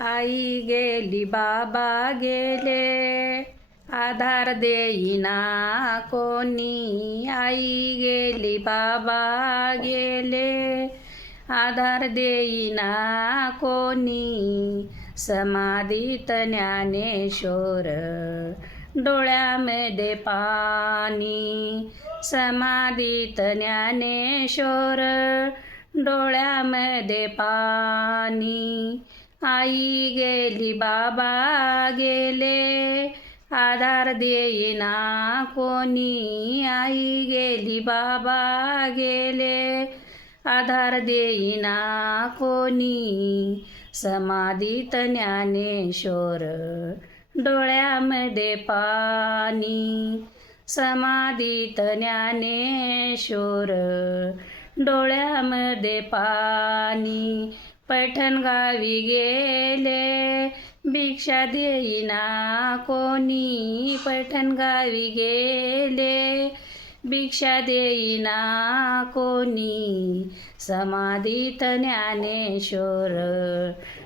आई गेली बाबा गेले, आधार देईना कोणी. आई गेली बाबा गेले, आधार देईना कोणी. समाधीत ज्ञानेश्वर, डोळ्यामध्ये पाणी. समाधीत ज्ञानेश्वर, डोळ्यामध्ये पाणी. आई गेली बाबा गेले, आधार देईना कोणी. आई गेली बाबा गेले, आधार देईना कोणी. समाधीत ज्ञानेश्वर, डोळ्यामध्ये पाणी. समाधीत ज्ञानेश्वर, डोळ्यामध्ये पाणी. पैठणगावी गेले, भिक्षा देईना कोणी. पैठणगावी गेले, भिक्षा देईना कोणी. समाधीत ज्ञानेश्वर,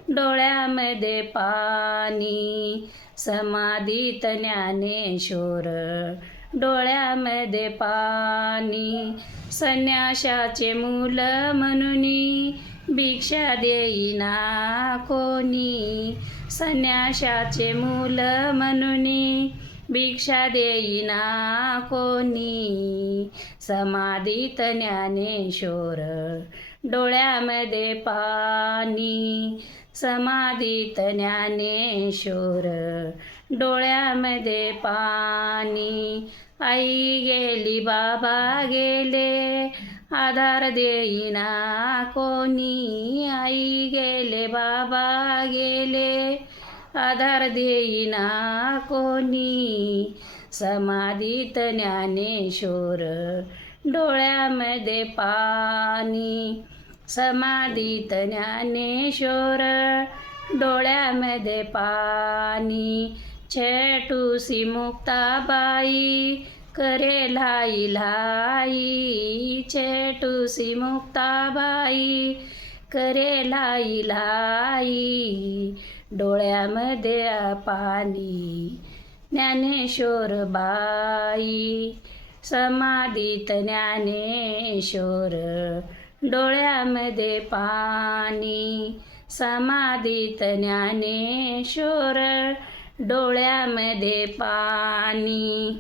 डोळ्यामध्ये पाणी. समाधीत ज्ञानेश्वर, डोळ्यामध्ये पाणी. संन्याशाचे मूल म्हणूनी, भिक्षा देईना कोणी. संन्याशाचे मूल म्हणूनी, भिक्षा देईना कोणी. समाधीत ज्ञानेश्वर, डोळ्यामध्ये पाणी. समाधीत ज्ञानेश्वर, डोळ्यामध्ये पाणी. आई गेली बाबा गेले, आधार देईना कोणी. आई गेले बाबा गेले, आधार देईना कोणी. समाधीत ज्ञानेश्वर, डोळ्यामध्ये पाणी. समाधीत ज्ञानेश्वर, डोळ्यामध्ये पाणी. छेटूसी मुक्ताबाई, करे लाई लाई. छेटूसी मुक्ताबाई, करे लाई लाई. डोळ्यामध्ये पाणी. ज्ञानेश्वर बाई, समाधीत ज्ञानेश्वर, डोळ्यामध्ये पाणी. समाधीत ज्ञानेश्वर, डोळ्यामध्ये पाणी.